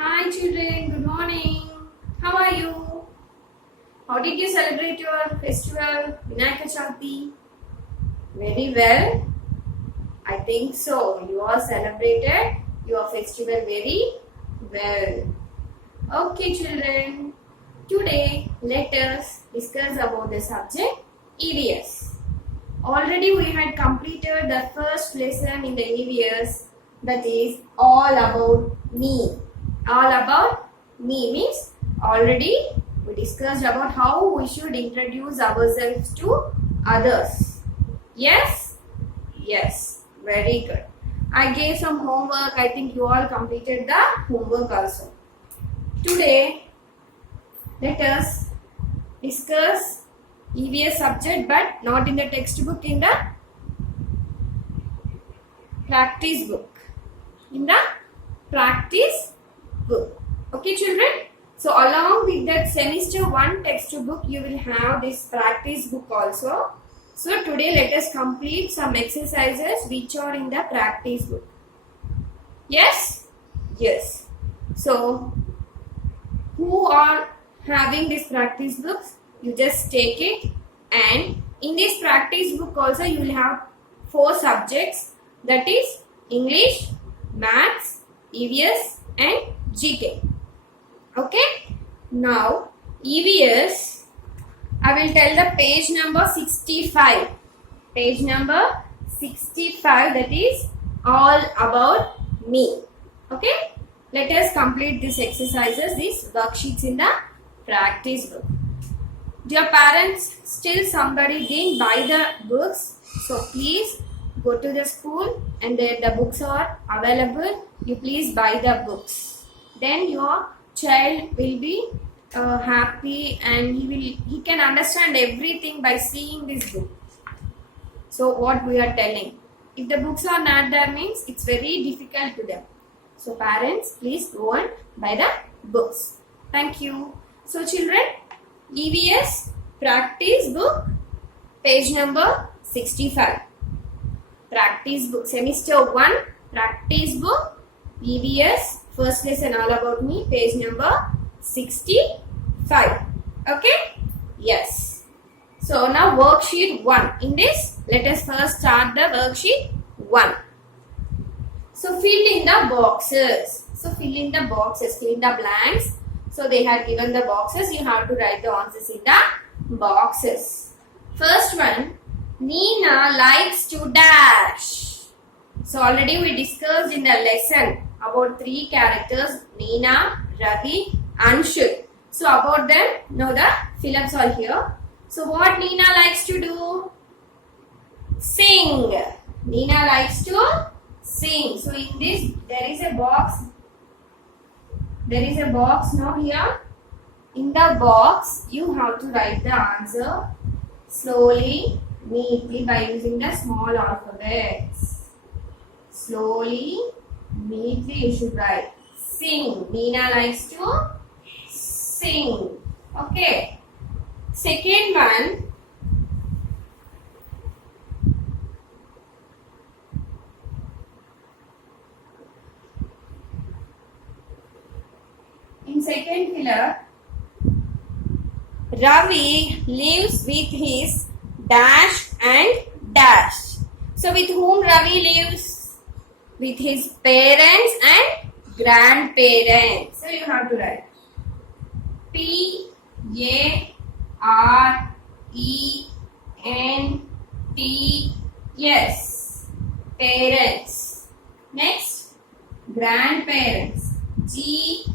Hi children, good morning. How are you? How did you celebrate your festival, Vinayaka Chaturthi? Very well. I think so. You all celebrated your festival very well. Okay children, today let us discuss about the subject EVS. Already we had completed the first lesson in the EVS, that is all about me. All about me means already we discussed about how we should introduce ourselves to others. Yes? Yes. Very good. I gave some homework. I think you all completed the homework also. Today, let us discuss EVS subject, but not in the textbook, in the practice book. In the practice book. Okay children? So along with that semester 1 textbook, you will have this practice book also. So today let us complete some exercises which are in the practice book. Yes? Yes. So who are having this practice books? You just take it, and in this practice book also you will have 4 subjects, that is English, Maths, EVS and GK. Okay? Now EVS, I will tell the page number 65. Page number 65, that is all about me. Okay? Let us complete these exercises, these worksheets in the practice book. Dear parents, still somebody didn't buy the books, so please go to the school and there the books are available. You please buy the books. Then your child will be happy, and he can understand everything by seeing this book. So what we are telling, if the books are not there means it's very difficult to them. So parents, please go and buy the books. Thank you. So children, EVS practice book, page number 65. Practice book, semester 1 practice book, EVS first lesson all about me, page number 65. Okay? Yes. So now worksheet 1. In this, let us first start the worksheet 1. So fill in the boxes. Fill in the blanks. So they had given the boxes. You have to write the answers in the boxes. First one, Nina likes to dash. So already we discussed in the lesson about 3 characters, Nina, Ravi, Anshul. So about them, now the fill-ups are here. So what Nina likes to do? Sing. Nina likes to sing. So in this, there is a box. There is a box now here. In the box, you have to write the answer slowly, neatly by using the small alphabets. Slowly, neatly you should write. Sing. Nina likes to sing. Okay. Second one. In second pillar, Ravi lives with his dash and dash. So with whom Ravi lives? With his parents and grandparents. So you have to write P-A-R-E-N-T-S. Parents. Next, grandparents. G-R-A-N-D.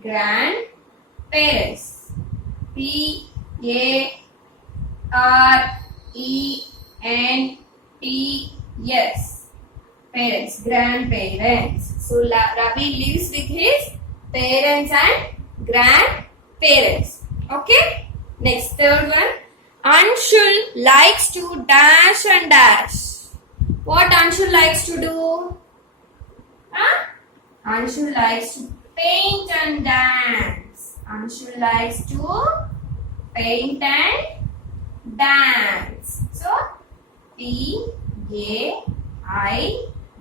Grandparents. P-A-R-E-N-T-S. Parents, grandparents. So Ravi lives with his parents and grandparents. Okay? Next, third one. Anshul likes to dash and dash. What Anshul likes to do? Anshul likes to paint and dance. Anshul likes to paint and dance. So P-A-I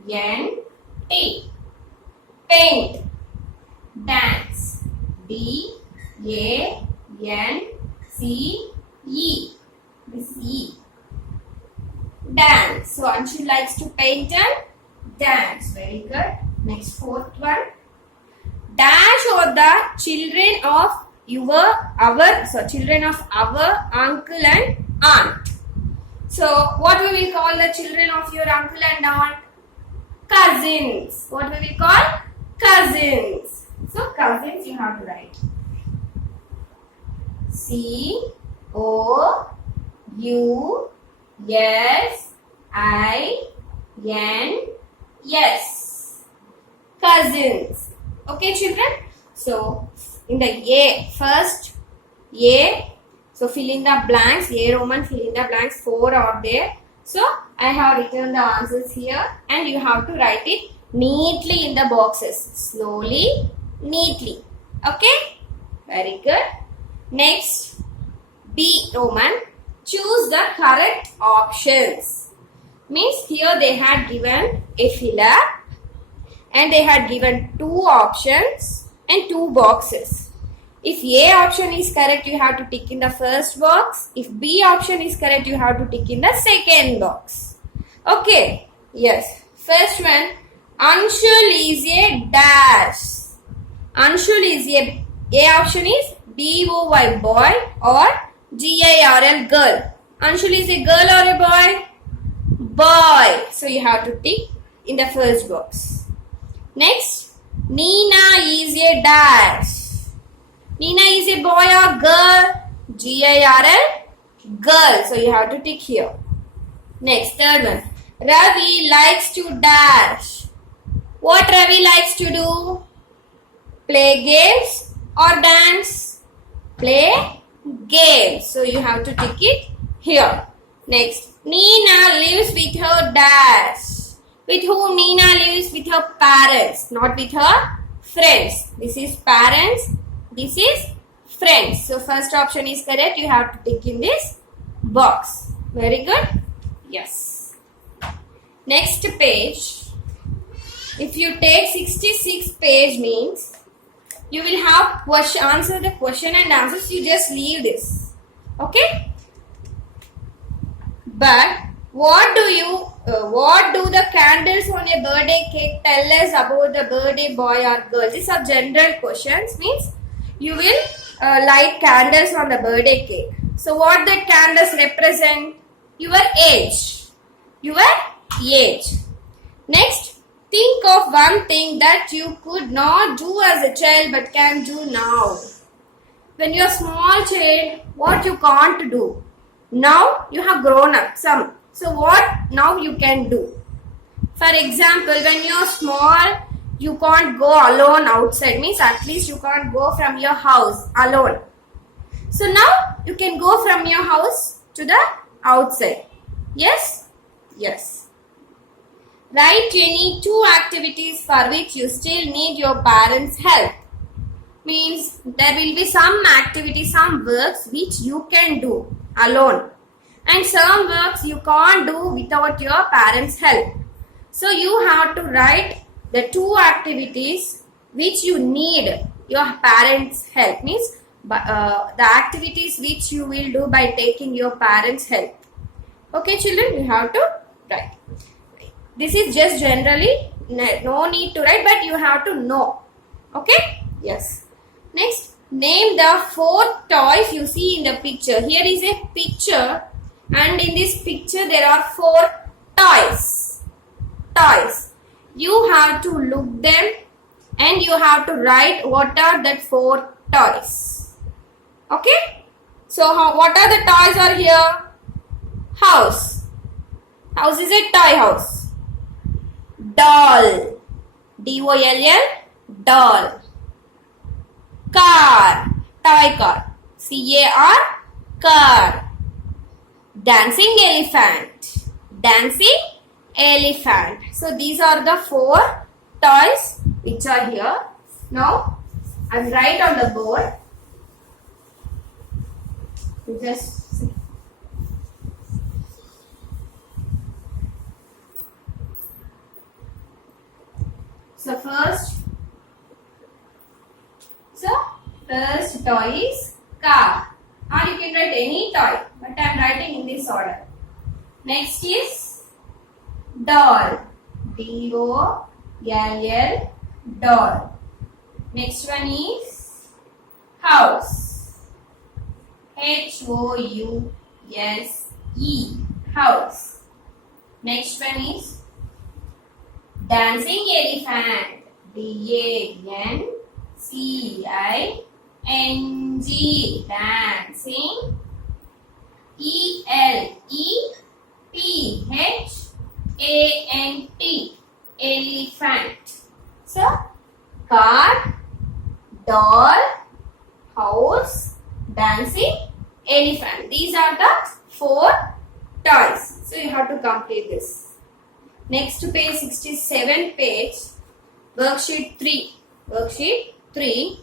N T. Paint. Dance. D A N C E. This E. Dance. So Anshu likes to paint and dance. Very good. Next, fourth one. Dash or the children of children of our uncle and aunt. So what we will call the children of your uncle and aunt? Cousins. What we will call? Cousins. So cousins you have to write. C O U S I N S. Cousins. Okay, children. So in the A, first A. So fill in the blanks. A Roman, fill in the blanks. 4 are there. So I have written the answers here, and you have to write it neatly in the boxes. Slowly, neatly. Okay. Very good. Next, B Roman. Choose the correct options. Means here they had given a filler and they had given 2 options and 2 boxes. If A option is correct, you have to tick in the first box. If B option is correct, you have to tick in the second box. Okay. Yes. First one. Anshul is a dash. Anshul is A option is BOY boy or GIRL girl. Anshul is a girl or a boy? Boy. So you have to tick in the first box. Next, Nina is a dash. Nina is a boy or girl? GIRL girl. So you have to tick here. Next, third one. Ravi likes to dash. What Ravi likes to do? Play games or dance? Play games. So you have to tick it here. Next, Nina lives with her dash. With whom Nina lives? With her parents, not with her friends. This is parents. This is friends. So first option is correct. You have to tick in this box. Very good. Yes. Next page. If you take 66 page means you will have answer the question and answers. You just leave this. Okay. But what do the candles on a birthday cake tell us about the birthday boy or girl? These are general questions. Means you will light candles on the birthday cake. So what the candles represent? Your age. Your age. Next, think of one thing that you could not do as a child but can do now. When you are small child, what you can't do? Now you have grown up some. So what now you can do? For example, when you are small, you can't go alone outside. Means at least you can't go from your house alone. So now you can go from your house to the outside. Yes? Yes. Write any 2 activities for which you still need your parents' help. Means there will be some activities, some works which you can do alone. And some works you can't do without your parents' help. So you have to write the 2 activities which you need your parents' help. Means the activities which you will do by taking your parents' help. Okay, children, you have to write. This is just generally, no need to write, but you have to know. Okay? Yes. Next, name the 4 toys you see in the picture. Here is a picture, and in this picture there are 4 toys. Toys. You have to look them and you have to write what are that 4 toys. Okay? So what are the toys are here? House. House is a toy house. Doll. D-O-L-L. Doll. Car. Toy car. C-A-R. Car. Dancing elephant. Dancing elephant. So these are the 4 toys which are here. Now I will write on the board. You just see. So first toy is car. Or you can write any toy, but I am writing in this order. Next is doll. D-O-L-L, doll. Next one is house. H-O-U-S-E, house. Next one is dancing elephant. D-A-N-C-I-N-G, dancing. E-L-E-P-H-A-N-T, elephant. So, car, doll, house, dancing, elephant. These are the 4 toys. So, you have to complete this. Next to page 67 page, worksheet 3. Worksheet 3.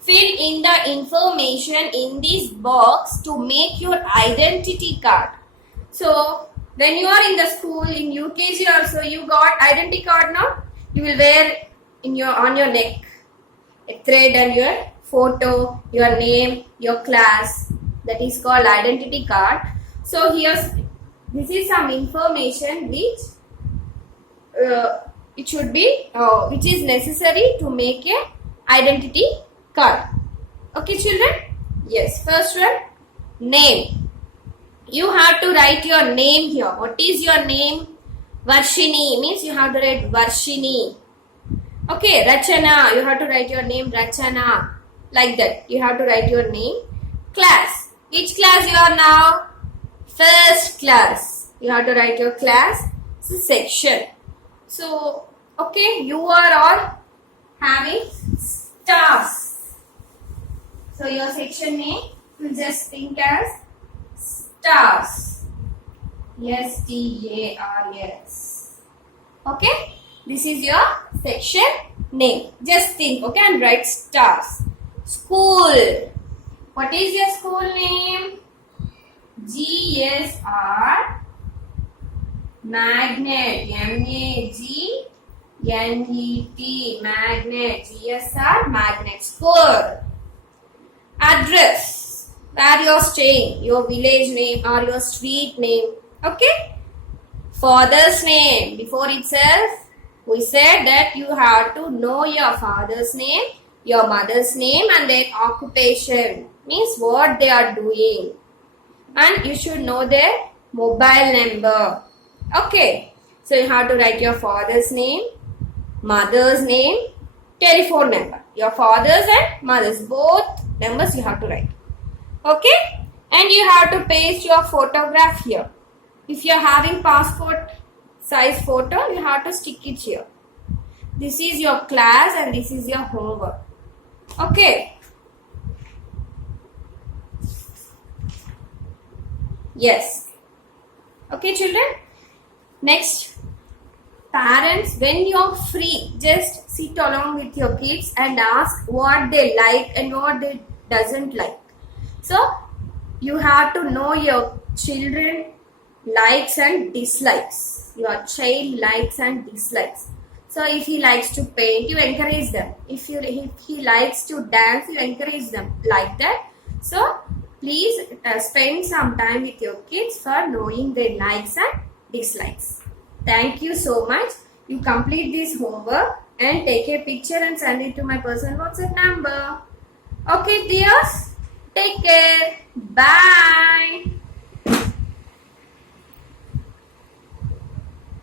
Fill in the information in this box to make your identity card. So, when you are in the school, in UKG also, you got identity card now. You will wear on your neck a thread and your photo, your name, your class. That is called identity card. So, this is some information which it should be which is necessary to make a identity card. Okay, children? Yes. First one, name. You have to write your name here. What is your name? Varshini means you have to write Varshini. Okay, Rachana. You have to write your name Rachana. Like that. You have to write your name. Class. Which class you are now? First class. You have to write your class. So, section. So, okay, you are all having stars. So, your section name will just think as stars. S-T-A-R-S. Okay, this is your section name. Just think, okay, and write stars. School. What is your school name? G-S-R Magnet. M-A-G-N-E-T. Magnet. G-S-R Magnet. School. Address. Where you are staying. Your village name or your street name. Okay. Father's name. Before itself, we said that you have to know your father's name, your mother's name and their occupation. Means what they are doing. And you should know their mobile number. Okay. So you have to write your father's name, mother's name, telephone number. Your father's and mother's, both numbers you have to write. Okay. And you have to paste your photograph here. If you are having passport size photo, you have to stick it here. This is your class and this is your homework. Okay. Yes. Okay, children. Next, parents, when you're free, just sit along with your kids and ask what they like and what they doesn't like. So, you have to know your children likes and dislikes. Your child likes and dislikes. So, if he likes to paint, you encourage them. If he likes to dance, you encourage them like that. So, please spend some time with your kids for knowing their likes and dislikes. Thank you so much. You complete this homework and take a picture and send it to my personal WhatsApp number. Okay, dears. Take care. Bye.